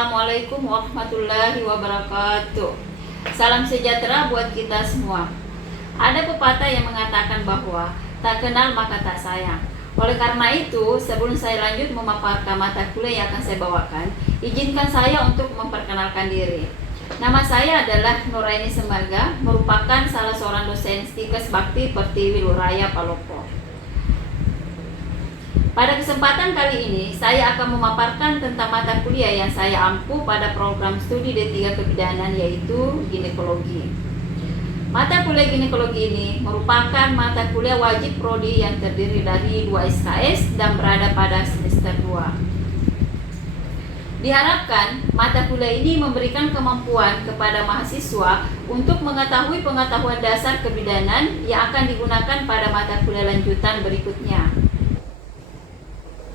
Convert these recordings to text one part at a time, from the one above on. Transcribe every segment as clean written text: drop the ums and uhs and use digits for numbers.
Assalamualaikum warahmatullahi wabarakatuh. Salam sejahtera buat kita semua. Ada pepatah yang mengatakan bahwa tak kenal maka tak sayang. Oleh karena itu, sebelum saya lanjut memaparkan mata kuliah yang akan saya bawakan, izinkan saya untuk memperkenalkan diri. Nama saya adalah Nuraini Semarga, merupakan salah seorang dosen Stikes Bakti Pertiwi Luraya Palopo. Pada kesempatan kali ini, saya akan memaparkan tentang mata kuliah yang saya ampu pada program studi D3 Kebidanan, yaitu ginekologi. Mata kuliah ginekologi ini merupakan mata kuliah wajib prodi yang terdiri dari 2 SKS dan berada pada semester 2. Diharapkan mata kuliah ini memberikan kemampuan kepada mahasiswa untuk mengetahui pengetahuan dasar kebidanan yang akan digunakan pada mata kuliah lanjutan berikutnya.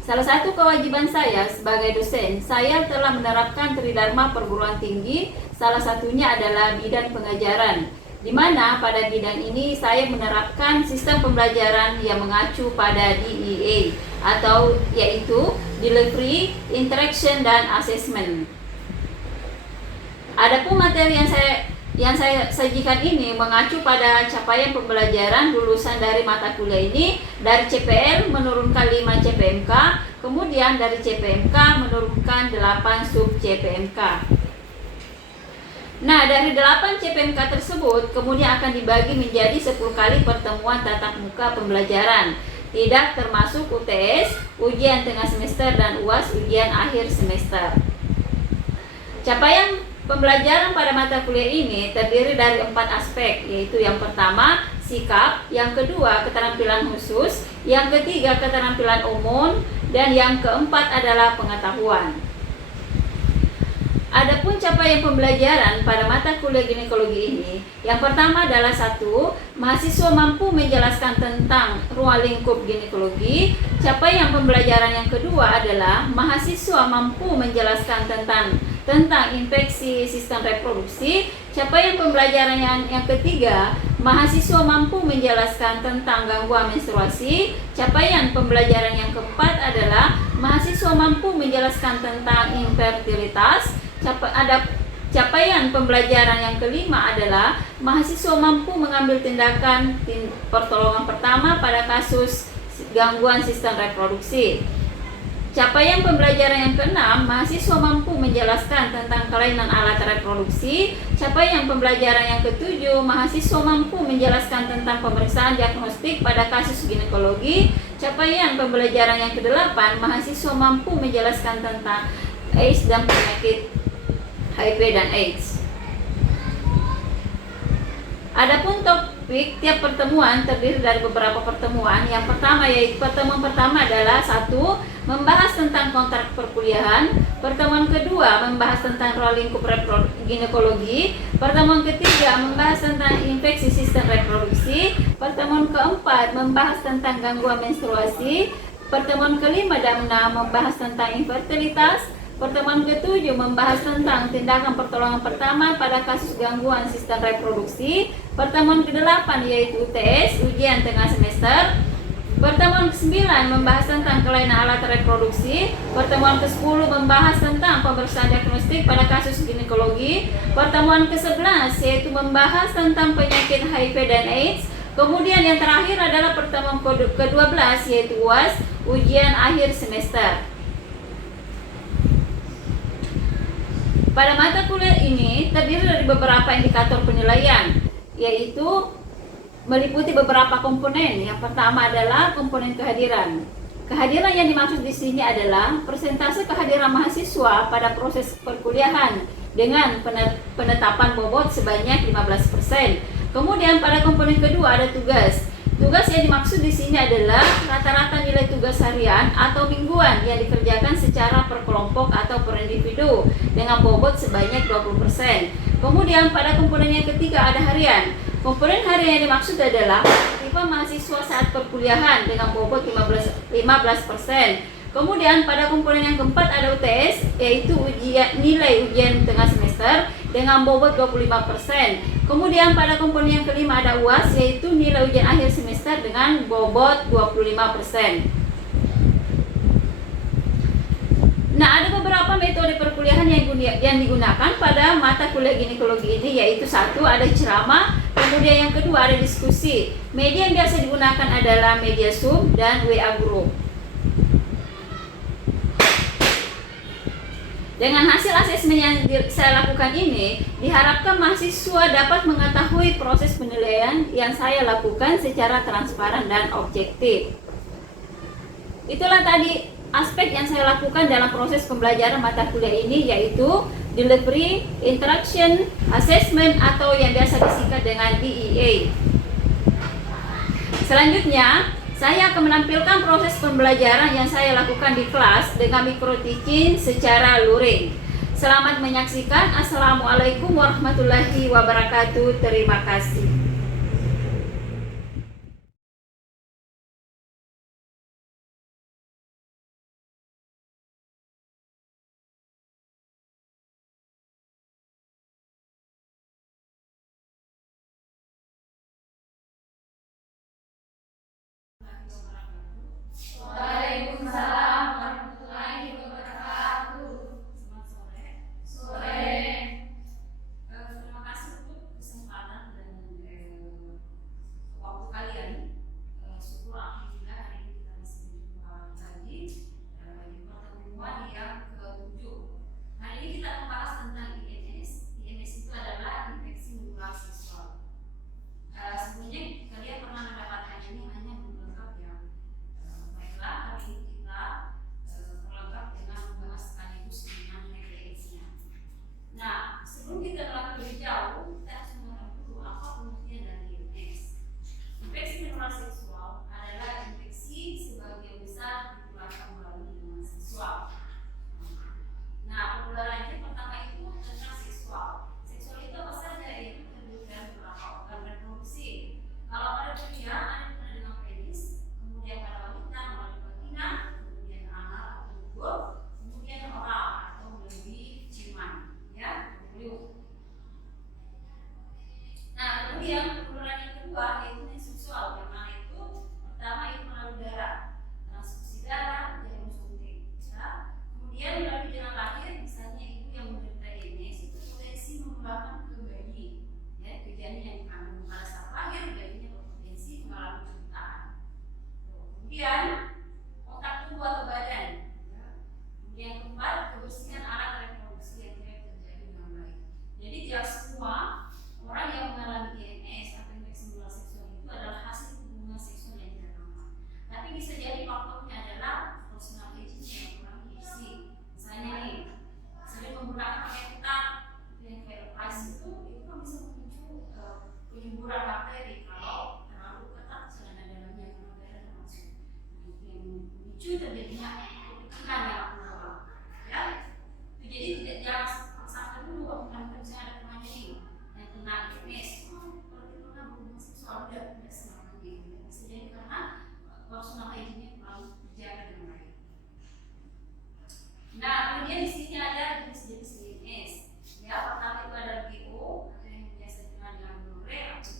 Salah satu kewajiban saya sebagai dosen, saya telah menerapkan Tridharma perguruan tinggi, salah satunya adalah bidang pengajaran, di mana pada bidang ini saya menerapkan sistem pembelajaran yang mengacu pada DEA, atau yaitu Delivery, Interaction, dan Assessment. Adapun materi yang saya sajikan ini mengacu pada capaian pembelajaran lulusan dari mata kuliah ini. Dari CPL menurunkan 5 CPMK, kemudian dari CPMK menurunkan 8 sub CPMK. Nah, dari 8 CPMK tersebut kemudian akan dibagi menjadi 10 kali pertemuan tatap muka pembelajaran, tidak termasuk UTS, ujian tengah semester, dan UAS, ujian akhir semester. Capaian pembelajaran pada mata kuliah ini terdiri dari 4 aspek, yaitu yang pertama, sikap, yang kedua, keterampilan khusus, yang ketiga, keterampilan umum, dan yang keempat adalah pengetahuan. Adapun capaian pembelajaran pada mata kuliah ginekologi ini, yang pertama adalah 1. Mahasiswa mampu menjelaskan tentang ruang lingkup ginekologi. Capaian pembelajaran yang kedua adalah mahasiswa mampu menjelaskan tentang infeksi sistem reproduksi. Capaian pembelajaran yang ketiga, mahasiswa mampu menjelaskan tentang gangguan menstruasi. Capaian pembelajaran yang keempat adalah mahasiswa mampu menjelaskan tentang infertilitas. Capaian pembelajaran yang kelima adalah mahasiswa mampu mengambil tindakan pertolongan pertama pada kasus gangguan sistem reproduksi. Capaian pembelajaran yang keenam, mahasiswa mampu menjelaskan tentang kelainan alat reproduksi. Capaian pembelajaran yang ketujuh, mahasiswa mampu menjelaskan tentang pemeriksaan diagnostik pada kasus ginekologi. Capaian pembelajaran yang kedelapan, mahasiswa mampu menjelaskan tentang AIDS dan penyakit HIV dan AIDS. Adapun topik tiap pertemuan terdiri dari beberapa pertemuan. Yang pertama yaitu pertemuan pertama adalah 1. Membahas tentang kontrak perkuliahan. Pertemuan kedua membahas tentang ruang lingkup ginekologi. Pertemuan ketiga membahas tentang infeksi sistem reproduksi. Pertemuan keempat membahas tentang gangguan menstruasi. Pertemuan kelima dan enam membahas tentang infertilitas. Pertemuan ketujuh membahas tentang tindakan pertolongan pertama pada kasus gangguan sistem reproduksi. Pertemuan ke-8 yaitu UTS, ujian tengah semester. Pertemuan ke-9 membahas tentang kelainan alat reproduksi. Pertemuan ke-10 membahas tentang pemeriksaan diagnostik pada kasus ginekologi. Pertemuan ke-11 yaitu membahas tentang penyakit HIV dan AIDS. Kemudian yang terakhir adalah pertemuan ke-12 yaitu UAS, ujian akhir semester. Pada mata kuliah ini terdiri dari beberapa indikator penilaian, yaitu meliputi beberapa komponen. Yang pertama adalah komponen kehadiran. Kehadiran yang dimaksud di sini adalah persentase kehadiran mahasiswa pada proses perkuliahan dengan penetapan bobot sebanyak 15%. Kemudian pada komponen kedua ada tugas. Tugas yang dimaksud di sini adalah rata-rata nilai tugas harian atau mingguan yang dikerjakan secara per kelompok atau per individu dengan bobot sebanyak 20%. Kemudian pada komponen yang ketiga ada harian. Komponen harian yang dimaksud adalah aktivitas mahasiswa saat perkuliahan dengan bobot 15%. Kemudian pada komponen yang keempat ada UTS, yaitu nilai ujian tengah semester dengan bobot 25%. Kemudian pada komponen yang kelima ada UAS, yaitu nilai ujian akhir semester dengan bobot 25%. Nah, ada beberapa metode perkuliahan yang digunakan pada mata kuliah ginekologi ini, yaitu satu, ada ceramah, kemudian yang kedua ada diskusi. Media yang biasa digunakan adalah media Zoom dan WA Group. Dengan hasil asesmen yang saya lakukan ini, diharapkan mahasiswa dapat mengetahui proses penilaian yang saya lakukan secara transparan dan objektif. Itulah tadi aspek yang saya lakukan dalam proses pembelajaran mata kuliah ini, yaitu delivery, interaction, assessment, atau yang biasa disingkat dengan DEA. Selanjutnya, saya akan menampilkan proses pembelajaran yang saya lakukan di kelas dengan micro teaching secara luring. Selamat menyaksikan. Assalamualaikum warahmatullahi wabarakatuh. Terima kasih. Waalaikumsalam warahmatullahi wabarakatuh. Selamat sore. Sore. Terima kasih untuk kesempatan dan waktu kalian. Syukur alhamdulillah hari ini kita masih berjumpa lagi di pertemuan yang ke-7. Hari ini kita membahas tentang IMS. IMS itu adalah infeksi menular seksual. Sebelumnya kalian pernah mendapatkan ini, hanya belum lengkap ya. Baiklah, hari ini kita terlengkap dengan membahas sekaligus mengenai AIDS-nya. Nah, sebelum kita melangkah lebih jauh, kita harus mengetahui dulu apa pengertian dari IMS. Infeksi menular seksual adalah infeksi sebagian besar ditularkan melalui hubungan seksual. Nah, penularannya pertama itu tentang seksual. Seksual itu apa saja? Itu terdiri dari beberapa organ reproduksi. Kalau pada pria ada dengan penis, kemudian pada wanita melalui vagina, kemudian anal atau dubur, kemudian oral atau melalui ciuman, ya, mulut. Nah, kemudian penularan yang kedua yaitu seksual, yang mana itu pertama itu melalui darah, transfusi darah, jarum suntik, ya. Kemudian melalui jalan lahir, misalnya ibu yang menderita IMS itu potensi menularkan ke bayi, ya, ke janin yang dikandung. Pada saat lahir bayinya berpotensi mengalami kebutaan. Kemudian kontak tubuh atau badan, ya. Kemudian keempat, kebersihan alat reproduksi yang tidak terjadi dengan baik. Jadi tidak semua orang yang mengalami IMS atau infeksi menular seksual itu adalah hasil hubungan seksual yang tidak aman. Tapi bisa jadi faktornya adalah personal hygiene yang kurang bersih. Misalnya nih, sering menggunakan pakaian ketat yang kayak ice itu kan bisa memicu penyemburan bakteri kalau terlalu ketat celana dalamnya, karena darah termasuk yang memicu terjadinya kepetikan yang abnormal, ya. Jadi tidak jangan paksakan dulu melakukan misalnya ada temannya nih yang kena IMS, berarti pernah berhubungan seksual, tidak selamanya. Bisa jadi karena personal hygiene-nya kurang terjaga dengan baik. Nah, kemudian di sini ada jenis-jenis IMS. Ya, pertama itu ada BO atau yang biasa dikenal dengan gonorrhea atau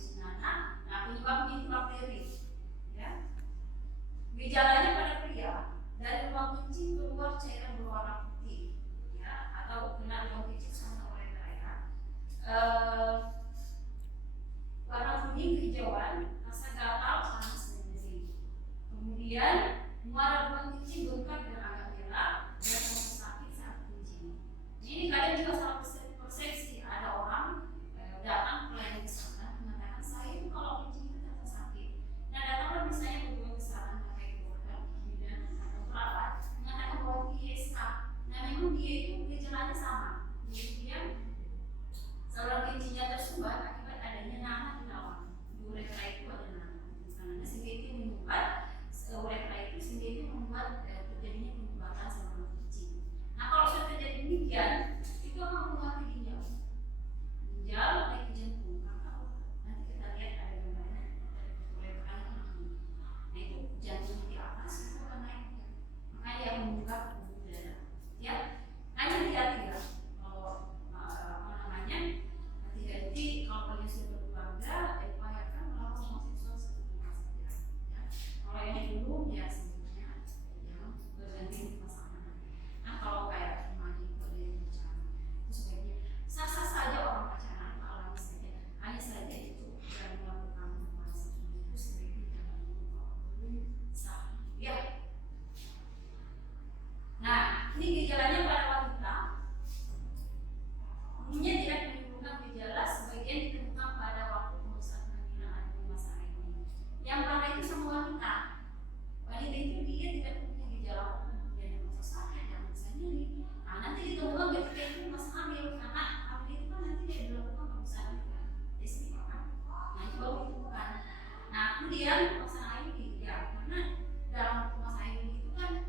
kemudian pemasangan IUD ya, karena dalam pemasangan IUD itu kan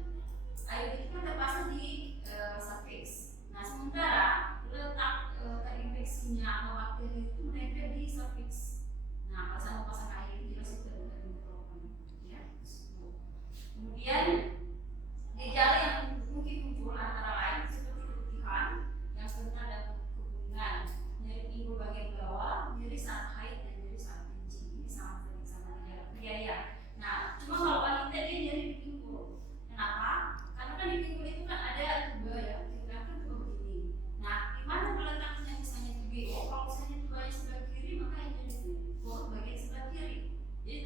terpasang di cervix. Nah, sementara letak terinfeksinya atau bakteri itu menempel di cervix. Nah, pasang IUD itu ya. Kemudian gejala yang mungkin muncul antara lain seperti keputihan yang sebentar dan kekuningan, nyeri pinggul bagian bawah, nyeri saat haid dan nyeri saat kencing. Ini sama gejala pria ya. Nah, cuma kalau wanita dia nyeri di pinggul. Kenapa? Karena kan di pinggul itu kan ada tuba ya, dikirakan tuba begini. Nah, di mana letaknya misalnya tuba? Kalau misalnya tubanya sebelah kiri, maka yang jadi itu bagian sebelah kiri. Jadi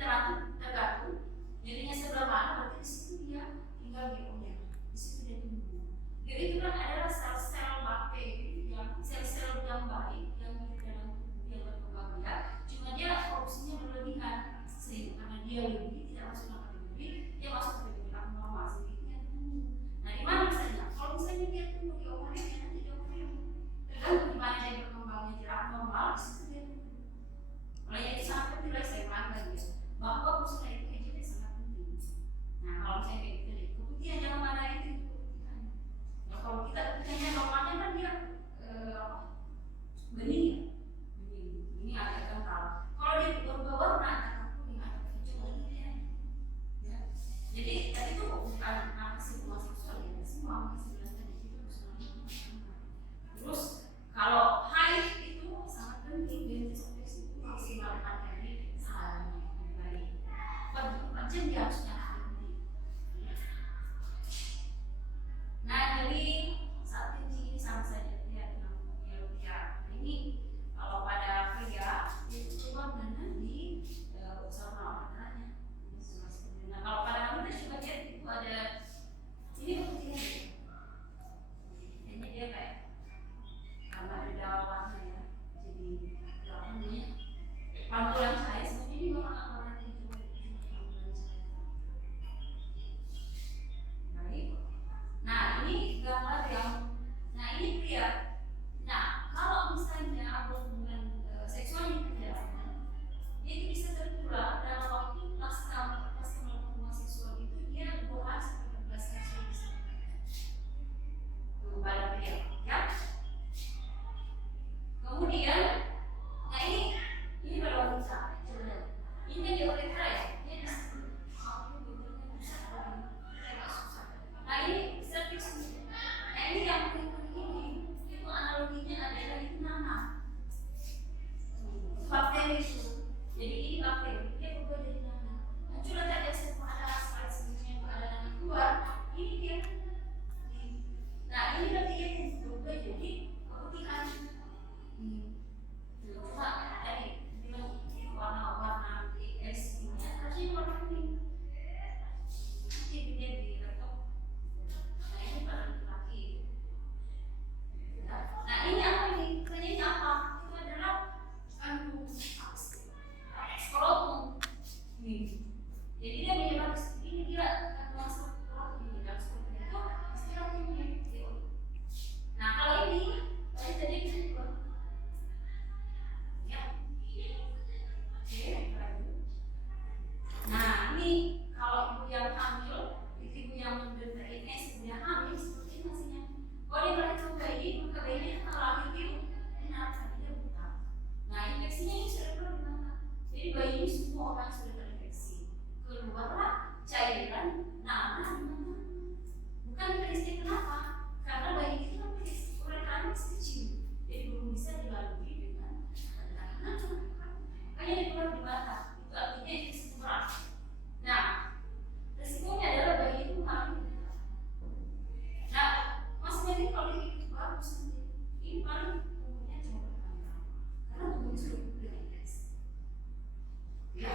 tergantung jadinya sebelah mana, berarti di situ dia tinggal GO-nya. Di situ dia tumbuh. Jadi itu kan adalah sel-sel bakteri yang sel-sel yang baik yang di dalam tubuh yang berkembang biak. Cuma dia produksinya berlebihan, sehingga karena dia lebih tidak masuk dalam kategori, dia masuk kategori abnormal sehingga tumbuh. Nah, di mana saja? Kalau misalnya dia tumbuh di ovarium, ya nanti di ovarium. Tergantung di mana dia berkembangnya tidak abnormal, di situ dia tumbuh. Oleh itu sangat penting saya panggil ya, bahwa usaha itu jadi sangat penting. Nah, kalau misalnya kayak gitu deh, keputihan jangan mana itu keputihan. Nah, kalau kita keputihannya normalnya kan dia bening ya, bening agak kental. Kalau dia berubah warna agak kuning, agak hijau lagi ya. Jadi tadi itu bukan hubungan seksual ya, semua masih tadi itu terus kalau haid itu sangat penting dan itu maksimalkan dari sehari hari. 4 jam dia harusnya berhenti. Nah, jadi saat kencing ini sama saja ya dengan pria. Ini kalau pada pria itu keluar dengan di saluran organnya. Nah, kalau pada wanita juga dia itu ada ini putihnya. Ini dia kayak karena ada warna ya. Jadi apa namanya? Pantulan saya seperti ini warna hijau. Baik. Nah, ini gambar yang ini pria. Nah, kalau misalnya ada hubungan seksual yang berjalan, dia itu bisa tertular dalam waktu pasca melakukan hubungan seksual itu dia 2 hari sampai 14 hari bisa. Pada pria, ya. Kemudian, nah ini pada wanita. Ini kan di uretra ya, dia di sini. Nah, ini cervix. Nah, ini yang ini itu analoginya adalah itu nanah. Bakteri itu. Jadi ini bakteri, dia berubah jadi nanah. Muncul tadi ada aspal sebelumnya ada nanah keluar. Ini dia. Nah, ini berarti dia berubah jadi keputihan. Cuma tadi bilang warna S-nya harusnya warna kuning. Nanti dia direkam. Nah, ini pada laki. Nah, ini apa ini? Ini apa? Itu adalah skrotum. Jadi dia menyebabkan ini dia kandungan skrotum ini dan skrotum itu skrotumnya. Nah, kalau ini tadi itu ya. Oke. Nah, ini kalau ibu yang hamil, ibu yang menderita IMS, dia hamil seperti ini hasilnya. Kalau dia melahirkan bayi, maka bayinya akan lahir biru. Benar, tapi dia buta. Nah, infeksinya ini sudah keluar di mana? Jadi bayi ini semua orang sudah terinfeksi. Keluarlah cairan nanah di mana? Bukan infeksi kenapa? Karena bayi itu kan uretranya masih kecil, jadi belum bisa dilalui dengan makanya dia keluar di mata. Itu artinya infeksi berat. Nah, resikonya adalah bayi itu hamil. Nah, maksudnya ini kalau ini bagus nanti, ini paling umurnya cuma bertahun-tahun karena tubuhnya sudah berinfeksi. Ya.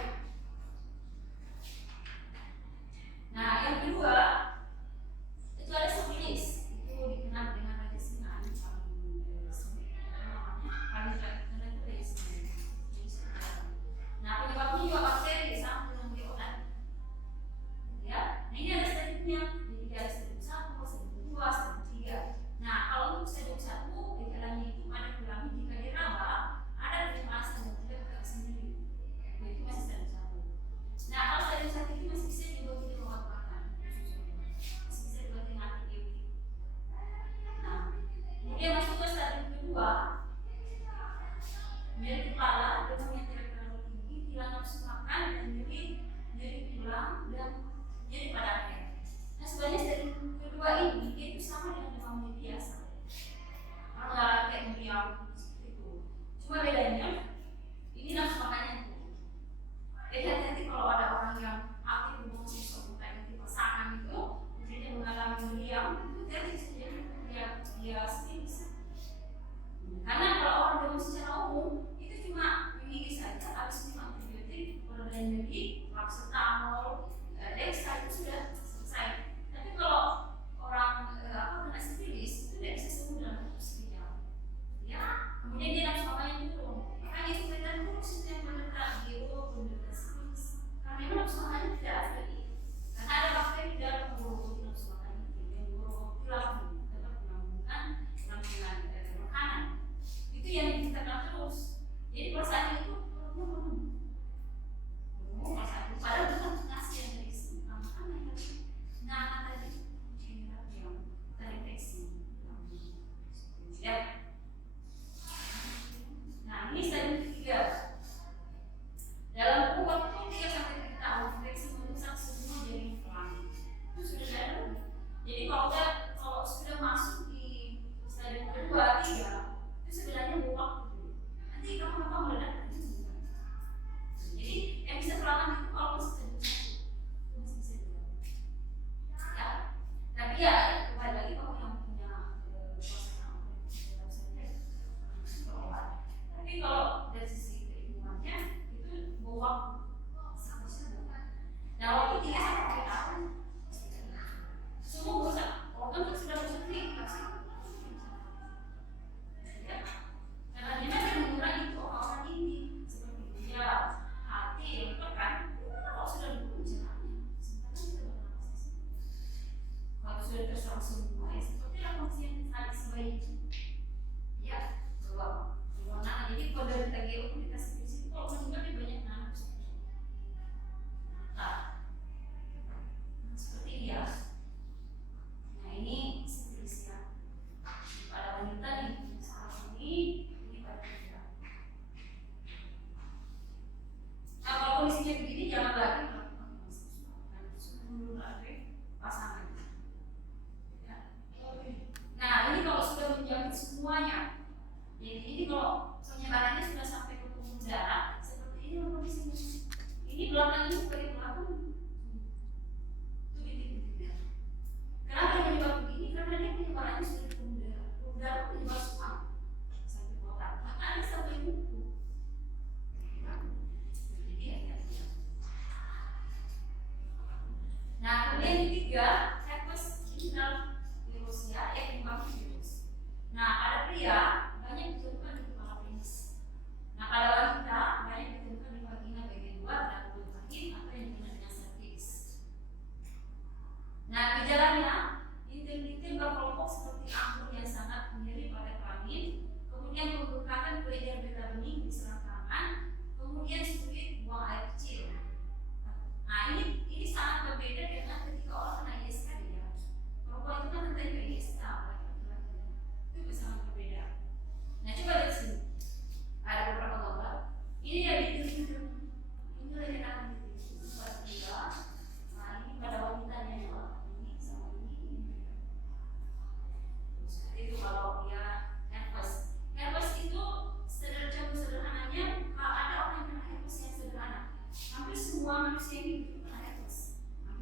manusia ini pernah etos, ya.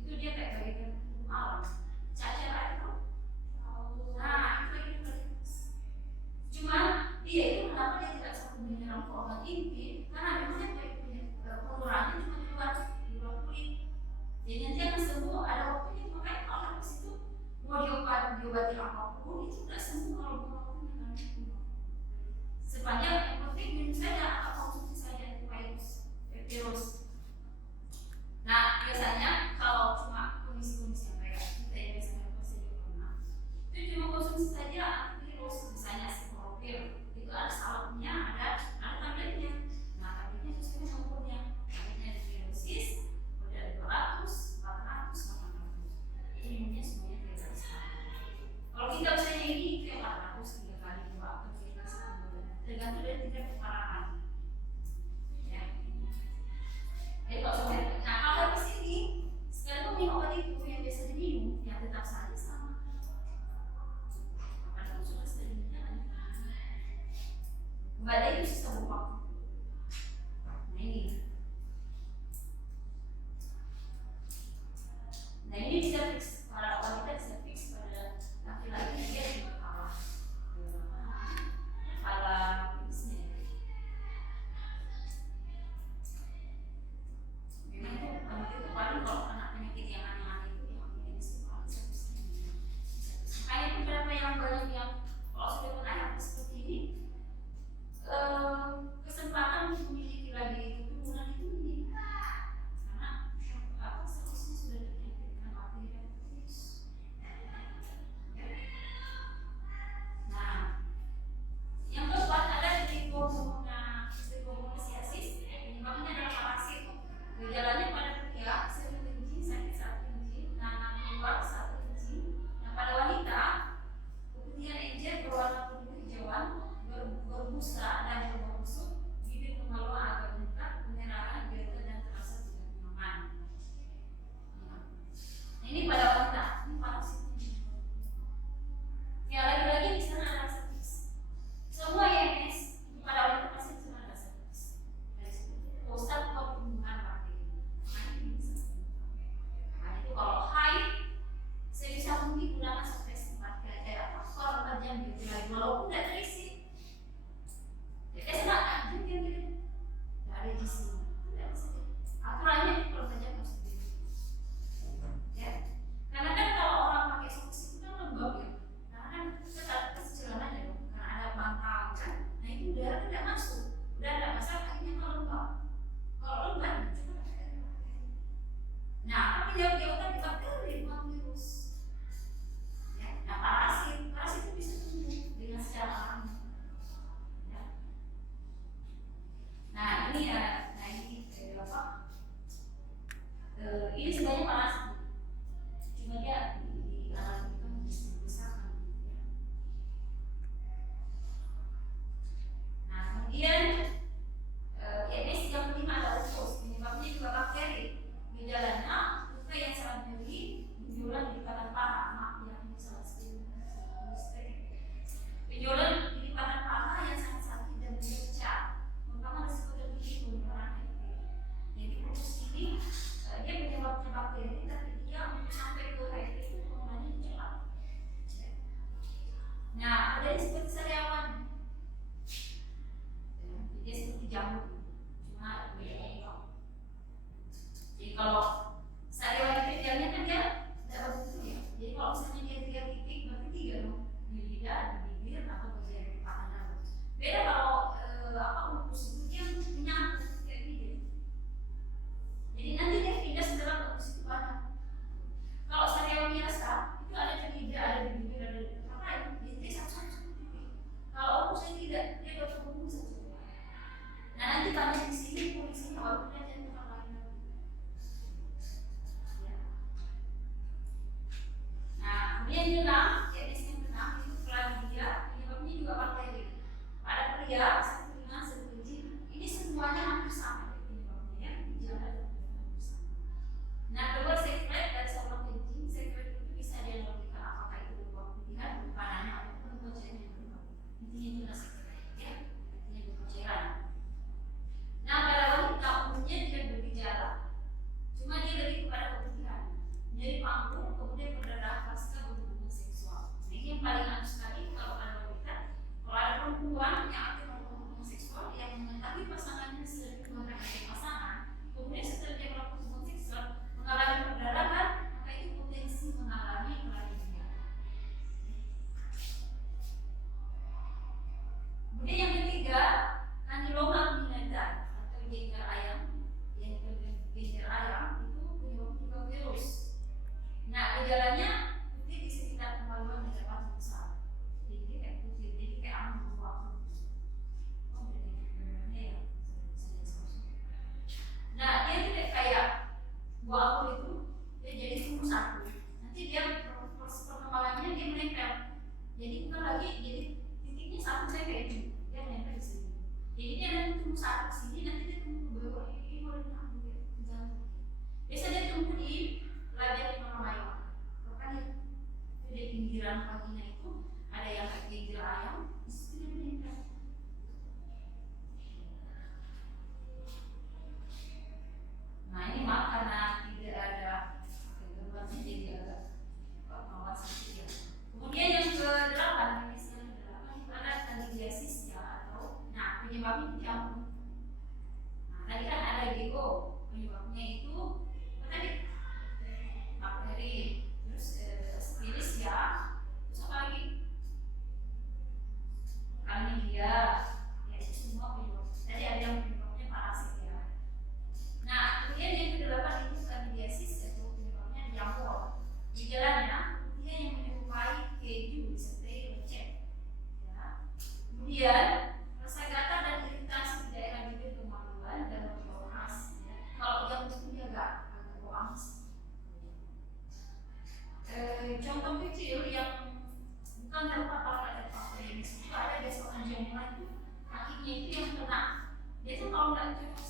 Itu dia kayak bagian alam, cacar itu. Nah, itu lagi etos. Cuma dia itu kenapa dia tidak sanggup menyerang korban inti? Karena memang dia punya pengurangan cuma di luar kulit. Jadi nanti akan sembuh ada waktunya, makanya kalau habis itu mau diobati apapun itu tidak sembuh kalau belum dengan sepanjang yang penting minum saja atau konsumsi saja virus. Nah biasanya kalau cuma kondisi-kondisi yang kayak kita yang biasanya pernah itu cuma konsumsi saja antivirus, misalnya Cefalopil itu ada salepnya, ada tabletnya. Nah tabletnya sesuai dengan umurnya, tabletnya ada virusis, udah ada 200, 400, 800. Ini semuanya tidak sama. Kalau kita misalnya ini itu yang 400 3 kali 2 atau 3 kali 1 tergantung dari tingkat keparahan. Ya. Jadi kalau sampai, nah kalau di sini sekarang minum obat itu yang biasa diminum, yang tetap saja sama. Padahal sudah sering jalan. Kembali itu sistem waktu. Nah ini bisa fix pada wanita, bisa fix pada laki-laki dia juga kalah fixnya. Memang itu paling kalau kena penyakit yang aneh-aneh itu yang ini paling bisa. Makanya beberapa yang banyak yang kalau sudah kena yang seperti ini kesempatan untuk memiliki lagi keturunan itu ini karena statusnya sudah dinyatakan mati. Nah, yang keempat ada trichomoniasis, penyebabnya adalah parasit. Gejalanya pada pria sering kencing, sakit saat kencing, nanah keluar saat kencing. Nah pada wanita keputihan encer berwarna putih hijauan, berbusa dan berbusuk, bibir kemaluan agak bengkak, pendarahan, biota dan terasa tidak nyaman. Nah, ini pada wanita, ini parasit. Ya lagi-lagi di sana ada sepsis. Semua IMS pada wanita pasti di sana ada sepsis. Dari situ pusat pertumbuhan bakteri. Nah itu kalau haid sebisa mungkin gunakan sampai 4 kali per jam gitu lagi walaupun tidak terisi. Jadi senang jadi tidak ada di sini. Tidak bisa. Aturannya kalau saja harus begini. Ya. Karena kan kalau orang pakai socks itu kan lembab ya. Kan tetap kecelakaan ya, karena ada bantal kan, nah itu udara tidak masuk, udara tidak masuk akhirnya kalau lembab, nah tapi jauh-jauhkan di bakteri bukan virus, ya, nah parasit itu bisa tumbuh dengan secara alami, ya. Nah ini ini sebenarnya parasit, cuma dia di alam itu dibesarkan. Nah, kemudian IMS yang kelima adalah tos, penyebabnya juga bakteri. Gejalanya luka yang sangat nyeri, benjolan di lipatan paha. Maaf ya, ini salah sekali. Benjolan di lipatan paha yang sangat sakit dan pecah merupakan risiko tertinggi penularan HIV. Jadi proses ini dia penyebabnya bakteri, tapi dia sampai ke HIV itu penularannya cepat. Nah, ada yang seperti sariawan. Dia seperti jamur, cuma beda ekor. Jadi kalau sariawan itu idealnya kan dia tidak begitu ya. Jadi kalau misalnya dia 3 titik, berarti 3 dong, di lidah, di bibir atau bagian lipatan dalam. Beda kalau umpus itu dia menyatu kayak gini. Jadi nanti dia pindah setelah umpus itu banyak. Kalau sariawan biasa itu ada di lidah, ada di bibir, ada di tempat lain. Jadi dia satu-satu titik. Kalau umpusnya tidak, dia berkumpul saja. Nah nanti tanya di sini, polisinya baru belajar tempat lain lagi. ke sini nanti dia tumbuh ke bawah. Ini boleh tumbuh ke jantung. Biasa dia tumbuh di labia mayor. Kan itu di pinggiran kakinya itu ada yang kayak gigi ayam, itu dia meningkat. Nah ini maaf karena tidak ada gambarnya jadi agak bawah sedikit ya. Kemudian yang ke-8 ada kandidiasis ya atau penyebabnya jamur. Nah tadi kan ada GO, penyebabnya itu apa tadi? Bakteri, terus spilis ya, terus apa lagi? Klamydia, ya itu semua penyebab. Tadi ada yang penyebabnya parasit ya. Nah kemudian yang ke-8 itu kandidiasis yaitu penyebabnya jamur. Gejalanya dia yang menyerupai keju disertai lecet. Ya. Kemudian rasa gatal dan iritasi di daerah bibir kemaluan dan bau khas. Ya. Kalau jamur itu dia agak bau amis. Contoh kecil yang bukan terpapar pada faktor ini itu ada besokan jamuran itu kakinya itu yang kena. Dia tuh kalau nggak cocok